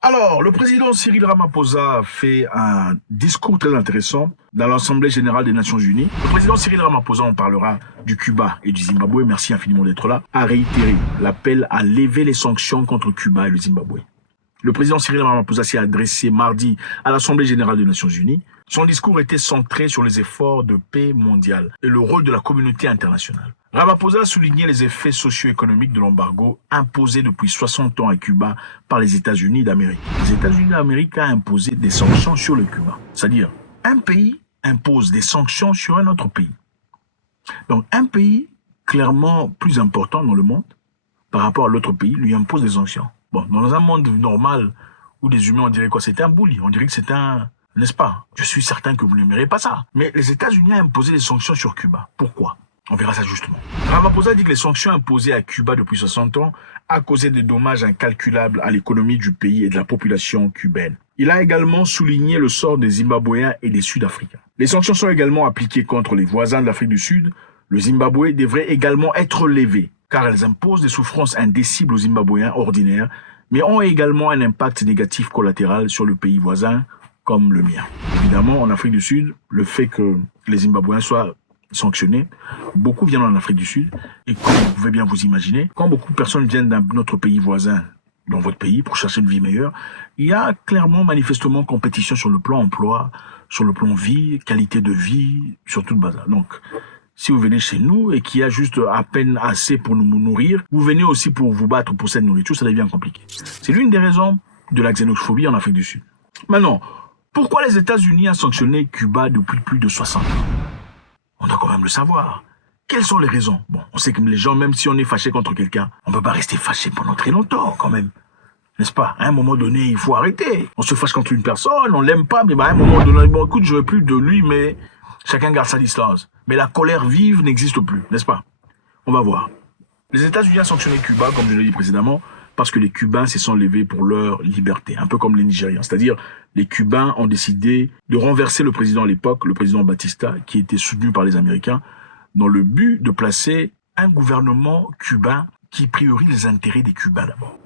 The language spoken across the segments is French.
Alors, le président Cyril Ramaphosa a fait un discours très intéressant dans l'Assemblée générale des Nations Unies. Le président Cyril Ramaphosa, on parlera du Cuba et du Zimbabwe, merci infiniment d'être là, a réitéré l'appel à lever les sanctions contre Cuba et le Zimbabwe. Le président Cyril Ramaphosa s'est adressé mardi à l'Assemblée générale des Nations Unies. Son discours était centré sur les efforts de paix mondiale et le rôle de la communauté internationale. Ramaphosa a souligné les effets socio-économiques de l'embargo imposé depuis 60 ans à Cuba par les États-Unis d'Amérique. Les États-Unis d'Amérique ont imposé des sanctions sur le Cuba. C'est-à-dire, un pays impose des sanctions sur un autre pays. Donc, un pays clairement plus important dans le monde par rapport à l'autre pays lui impose des sanctions. Bon, dans un monde normal où des humains, on dirait quoi? C'était un bully. On dirait que c'est un... N'est-ce pas? Je suis certain que vous n'aimerez pas ça. Mais les États-Unis ont imposé des sanctions sur Cuba. Pourquoi? On verra ça justement. Ramaphosa dit que les sanctions imposées à Cuba depuis 60 ans a causé des dommages incalculables à l'économie du pays et de la population cubaine. Il a également souligné le sort des Zimbabwéens et des Sud-Africains. Les sanctions sont également appliquées contre les voisins de l'Afrique du Sud. Le Zimbabwe devrait également être levé, car elles imposent des souffrances indicibles aux Zimbabwéens ordinaires, mais ont également un impact négatif collatéral sur le pays voisin, comme le mien. Évidemment, en Afrique du Sud, le fait que les Zimbabwéens soient sanctionnés, beaucoup viennent en Afrique du Sud, et comme vous pouvez bien vous imaginer, quand beaucoup de personnes viennent d'un autre pays voisin, dans votre pays, pour chercher une vie meilleure, il y a clairement, manifestement, compétition sur le plan emploi, sur le plan vie, qualité de vie, sur toute base. Donc, si vous venez chez nous et qu'il y a juste à peine assez pour nous nourrir, vous venez aussi pour vous battre pour cette nourriture, ça devient compliqué. C'est l'une des raisons de la xénophobie en Afrique du Sud. Maintenant, pourquoi les États-Unis ont sanctionné Cuba depuis plus de 60 ans? On doit quand même le savoir. Quelles sont les raisons? Bon, on sait que les gens, même si on est fâché contre quelqu'un, on ne peut pas rester fâché pendant très longtemps quand même. N'est-ce pas? À un moment donné, il faut arrêter. On se fâche contre une personne, on l'aime pas, mais à un moment donné, bon, écoute, je veux plus de lui, mais chacun garde sa distance. Mais la colère vive n'existe plus, n'est-ce pas? On va voir. Les États-Unis ont sanctionné Cuba, comme je l'ai dit précédemment, parce que les Cubains se sont levés pour leur liberté, un peu comme les Nigérians. C'est-à-dire, les Cubains ont décidé de renverser le président à l'époque, le président Batista, qui était soutenu par les Américains, dans le but de placer un gouvernement cubain qui priorise les intérêts des Cubains d'abord.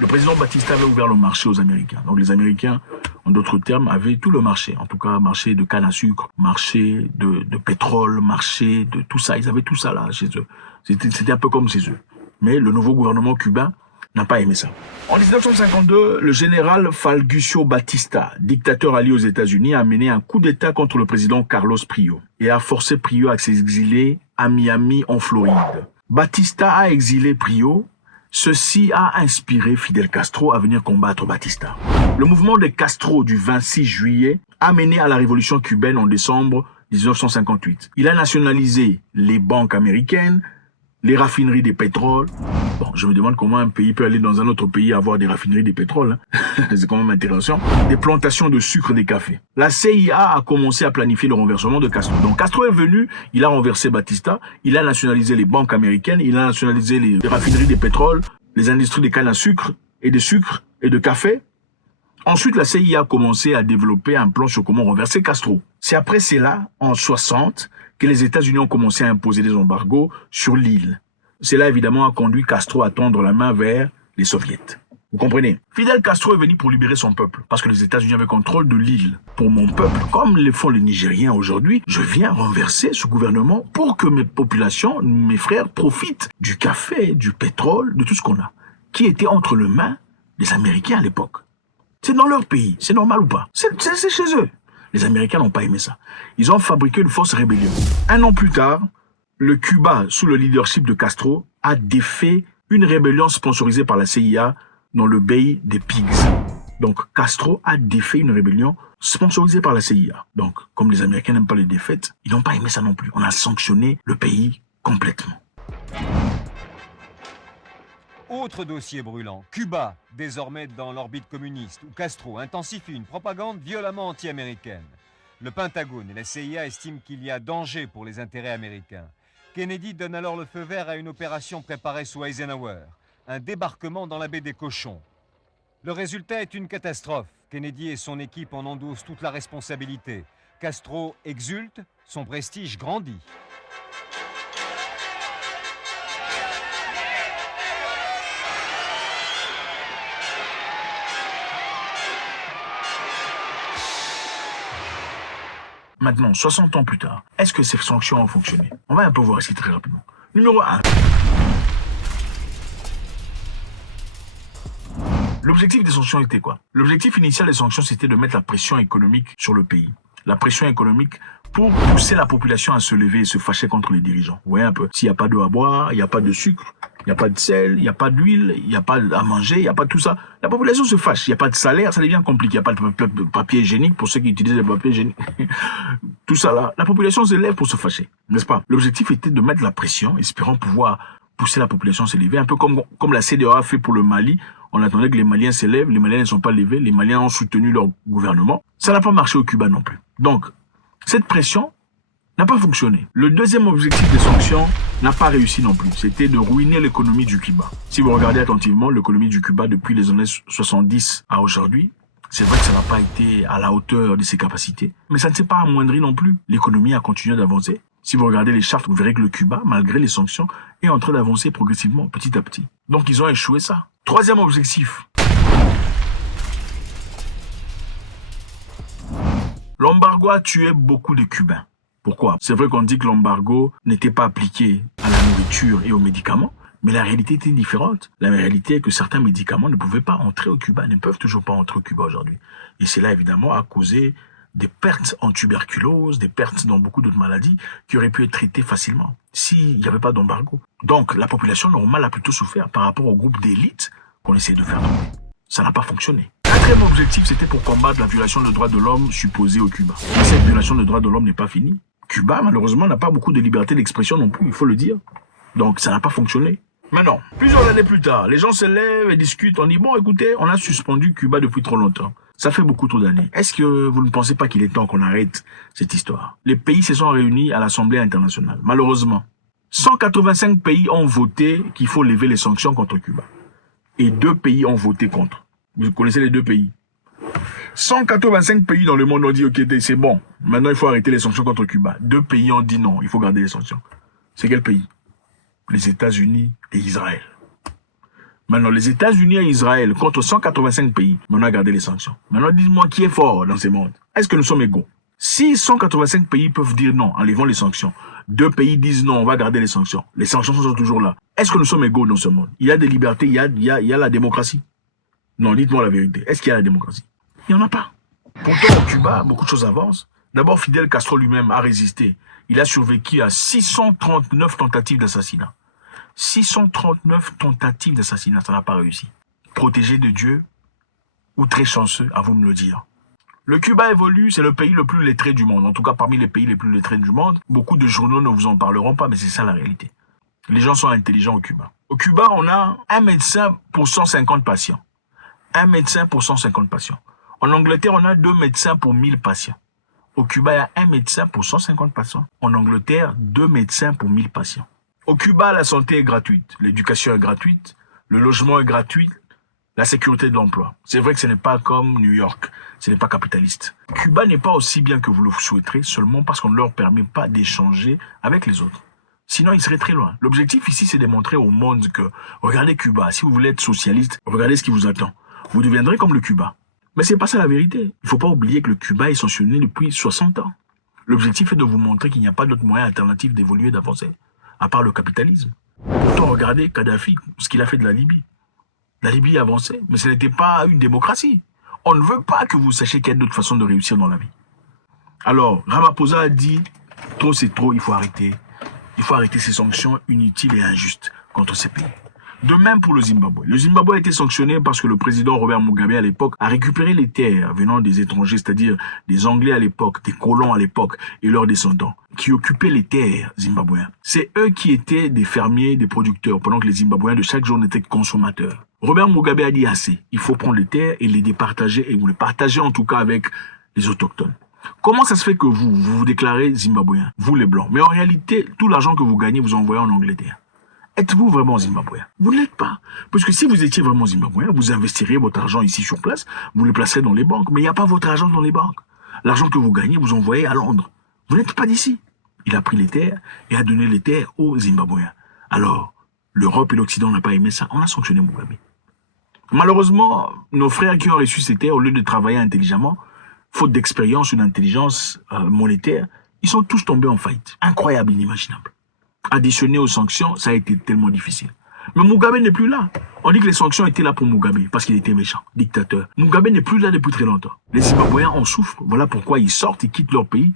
Le président Batista avait ouvert le marché aux Américains. Donc les Américains, en d'autres termes, avaient tout le marché. En tout cas, marché de canne à sucre, marché de pétrole, marché de tout ça. Ils avaient tout ça là chez eux. C'était un peu comme chez eux. Mais le nouveau gouvernement cubain n'a pas aimé ça. En 1952, le général Fulgencio Batista, dictateur allié aux États-Unis, a mené un coup d'État contre le président Carlos Prio et a forcé Prio à s'exiler à Miami, en Floride. Batista a exilé Prio. Ceci a inspiré Fidel Castro à venir combattre Batista. Le mouvement des Castro du 26 juillet a mené à la révolution cubaine en décembre 1958. Il a nationalisé les banques américaines, les raffineries de pétrole. Bon, je me demande comment un pays peut aller dans un autre pays avoir des raffineries de pétrole. Hein. C'est quand même intéressant. Des plantations de sucre et de café. La CIA a commencé à planifier le renversement de Castro. Donc Castro est venu, il a renversé Batista, il a nationalisé les banques américaines, il a nationalisé les raffineries de pétrole, les industries de canne à sucre et de café. Ensuite, la CIA a commencé à développer un plan sur comment renverser Castro. C'est après cela, en 60, que les États-Unis ont commencé à imposer des embargos sur l'île. Cela, évidemment, a conduit Castro à tendre la main vers les Soviets. Vous comprenez? Fidel Castro est venu pour libérer son peuple, parce que les États-Unis avaient contrôle de l'île. Pour mon peuple, comme le font les Nigériens aujourd'hui, je viens renverser ce gouvernement pour que mes populations, mes frères, profitent du café, du pétrole, de tout ce qu'on a, qui était entre les mains des Américains à l'époque. C'est dans leur pays, c'est normal ou pas? C'est chez eux. Les Américains n'ont pas aimé ça. Ils ont fabriqué une fausse rébellion. Un an plus tard, le Cuba, sous le leadership de Castro, a défait une rébellion sponsorisée par la CIA dans le Bay des Pigs. Donc Castro a défait une rébellion sponsorisée par la CIA. Donc, comme les Américains n'aiment pas les défaites, ils n'ont pas aimé ça non plus. On a sanctionné le pays complètement. Autre dossier brûlant, Cuba, désormais dans l'orbite communiste, où Castro intensifie une propagande violemment anti-américaine. Le Pentagone et la CIA estiment qu'il y a danger pour les intérêts américains. Kennedy donne alors le feu vert à une opération préparée sous Eisenhower, un débarquement dans la baie des Cochons. Le résultat est une catastrophe. Kennedy et son équipe en endossent toute la responsabilité. Castro exulte, son prestige grandit. Maintenant, 60 ans plus tard, est-ce que ces sanctions ont fonctionné? On va un peu voir ici très rapidement. Numéro 1. L'objectif des sanctions était quoi? L'objectif initial des sanctions, c'était de mettre la pression économique sur le pays. La pression économique pour pousser la population à se lever et se fâcher contre les dirigeants. Vous voyez un peu, s'il n'y a pas d'eau à boire, il n'y a pas de sucre, il n'y a pas de sel, il n'y a pas d'huile, il n'y a pas à manger, il n'y a pas de tout ça. La population se fâche, il n'y a pas de salaire, ça devient compliqué, il n'y a pas de papier hygiénique pour ceux qui utilisent le papier hygiénique. Tout ça là, la population se lève pour se fâcher, n'est-ce pas? L'objectif était de mettre la pression, espérant pouvoir pousser la population à se lever, un peu comme la CEDEAO a fait pour le Mali. On attendait que les Maliens se lèvent, les Maliens ne sont pas levés, les Maliens ont soutenu leur gouvernement. Ça n'a pas marché au Cuba non plus. Donc, cette pression n'a pas fonctionné. Le deuxième objectif des sanctions n'a pas réussi non plus. C'était de ruiner l'économie du Cuba. Si vous regardez attentivement l'économie du Cuba depuis les années 70 à aujourd'hui, c'est vrai que ça n'a pas été à la hauteur de ses capacités, mais ça ne s'est pas amoindri non plus. L'économie a continué d'avancer. Si vous regardez les chartes, vous verrez que le Cuba, malgré les sanctions, est en train d'avancer progressivement, petit à petit. Donc ils ont échoué ça. Troisième objectif. L'embargo a tué beaucoup de Cubains. Pourquoi? C'est vrai qu'on dit que l'embargo n'était pas appliqué à la nourriture et aux médicaments, mais la réalité était différente. La réalité est que certains médicaments ne pouvaient pas entrer au Cuba, ne peuvent toujours pas entrer au Cuba aujourd'hui. Et cela, évidemment, a causé des pertes en tuberculose, des pertes dans beaucoup d'autres maladies qui auraient pu être traitées facilement s'il n'y avait pas d'embargo. Donc, la population normale a plutôt souffert par rapport au groupe d'élite qu'on essayait de faire tomber. Ça n'a pas fonctionné. Quatrième objectif, c'était pour combattre la violation des droits de l'homme supposée au Cuba. Mais cette violation des droits de l'homme n'est pas finie. Cuba, malheureusement, n'a pas beaucoup de liberté d'expression non plus, il faut le dire. Donc, ça n'a pas fonctionné. Maintenant, plusieurs années plus tard, les gens se lèvent et discutent. On dit, bon, écoutez, on a suspendu Cuba depuis trop longtemps. Ça fait beaucoup trop d'années. Est-ce que vous ne pensez pas qu'il est temps qu'on arrête cette histoire? Les pays se sont réunis à l'Assemblée internationale. Malheureusement, 185 pays ont voté qu'il faut lever les sanctions contre Cuba. Et 2 pays ont voté contre. Vous connaissez les 2 pays. 185 pays dans le monde ont dit, ok, c'est bon. Maintenant, il faut arrêter les sanctions contre Cuba. 2 pays ont dit non, il faut garder les sanctions. C'est quel pays? Les États-Unis et Israël. Maintenant, les États-Unis et Israël, contre 185 pays, on a gardé les sanctions. Maintenant, dites-moi qui est fort dans ce monde. Est-ce que nous sommes égaux? Si 185 pays peuvent dire non, enlevons les sanctions, 2 pays disent non, on va garder les sanctions sont toujours là. Est-ce que nous sommes égaux dans ce monde? Il y a des libertés, il y a la démocratie. Non, dites-moi la vérité. Est-ce qu'il y a la démocratie? Il n'y en a pas. Pourtant, au Cuba, beaucoup de choses avancent. D'abord, Fidel Castro lui-même a résisté. Il a survécu à 639 tentatives d'assassinat. 639 tentatives d'assassinat, ça n'a pas réussi. Protégé de Dieu ou très chanceux, à vous me le dire. Le Cuba évolue, c'est le pays le plus lettré du monde. En tout cas, parmi les pays les plus lettrés du monde. Beaucoup de journaux ne vous en parleront pas, mais c'est ça la réalité. Les gens sont intelligents au Cuba. Au Cuba, on a un médecin pour 150 patients. Un médecin pour 150 patients. En Angleterre, on a 2 médecins pour 1000 patients. Au Cuba, il y a un médecin pour 150 patients. En Angleterre, 2 médecins pour 1000 patients. Au Cuba, la santé est gratuite, l'éducation est gratuite, le logement est gratuit, la sécurité de l'emploi. C'est vrai que ce n'est pas comme New York, ce n'est pas capitaliste. Cuba n'est pas aussi bien que vous le souhaiterez seulement parce qu'on ne leur permet pas d'échanger avec les autres. Sinon, ils seraient très loin. L'objectif ici, c'est de montrer au monde que, regardez Cuba, si vous voulez être socialiste, regardez ce qui vous attend. Vous deviendrez comme le Cuba. Mais c'est pas ça la vérité. Il ne faut pas oublier que le Cuba est sanctionné depuis 60 ans. L'objectif est de vous montrer qu'il n'y a pas d'autre moyen alternatif d'évoluer et d'avancer, à part le capitalisme. Pourtant, regardez Kadhafi, ce qu'il a fait de la Libye. La Libye a avancé, mais ce n'était pas une démocratie. On ne veut pas que vous sachiez qu'il y a d'autres façons de réussir dans la vie. Alors, Ramaphosa a dit, trop c'est trop, il faut arrêter. Il faut arrêter ces sanctions inutiles et injustes contre ces pays. De même pour le Zimbabwe. Le Zimbabwe a été sanctionné parce que le président Robert Mugabe à l'époque a récupéré les terres venant des étrangers, c'est-à-dire des Anglais à l'époque, des colons à l'époque et leurs descendants, qui occupaient les terres zimbabwéennes. C'est eux qui étaient des fermiers, des producteurs, pendant que les Zimbabwéens de chaque jour n'étaient que consommateurs. Robert Mugabe a dit assez. Il faut prendre les terres et les départager, et vous les partagez en tout cas avec les autochtones. Comment ça se fait que vous déclarez Zimbabwéen, vous les Blancs, mais en réalité, tout l'argent que vous gagnez, vous envoyez en Angleterre? Êtes-vous vraiment Zimbabwéen? Vous ne l'êtes pas. Parce que si vous étiez vraiment Zimbabwéen, vous investiriez votre argent ici sur place, vous le placerez dans les banques, mais il n'y a pas votre argent dans les banques. L'argent que vous gagnez, vous envoyez à Londres. Vous n'êtes pas d'ici. Il a pris les terres et a donné les terres aux Zimbabwéens. Alors, l'Europe et l'Occident n'ont pas aimé ça. On a sanctionné Mugabe. Malheureusement, nos frères qui ont reçu ces terres, au lieu de travailler intelligemment, faute d'expérience ou d'intelligence monétaire, ils sont tous tombés en faillite. Incroyable, inimaginable. Additionné aux sanctions, ça a été tellement difficile. Mais Mugabe n'est plus là. On dit que les sanctions étaient là pour Mugabe, parce qu'il était méchant, dictateur. Mugabe n'est plus là depuis très longtemps. Les Zimbabwéens en souffrent. Voilà pourquoi ils sortent, ils quittent leur pays.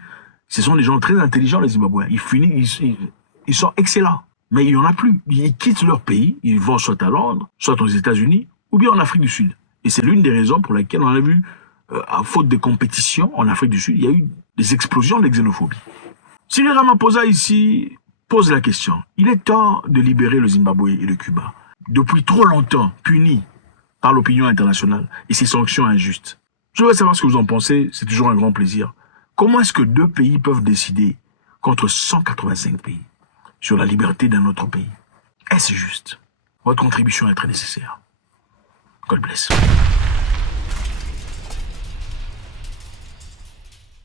Ce sont des gens très intelligents, les Zimbabwéens. Ils sont excellents. Mais il n'y en a plus. Ils quittent leur pays, ils vont soit à Londres, soit aux États-Unis, ou bien en Afrique du Sud. Et c'est l'une des raisons pour lesquelles on a vu, à faute de compétition en Afrique du Sud, il y a eu des explosions de xénophobie. Cyril Ramaphosa ici pose la question. Il est temps de libérer le Zimbabwe et le Cuba, depuis trop longtemps punis par l'opinion internationale et ces sanctions injustes. Je veux savoir ce que vous en pensez, c'est toujours un grand plaisir. Comment est-ce que deux pays peuvent décider contre 185 pays sur la liberté d'un autre pays? Est-ce juste? Votre contribution est très nécessaire. God bless.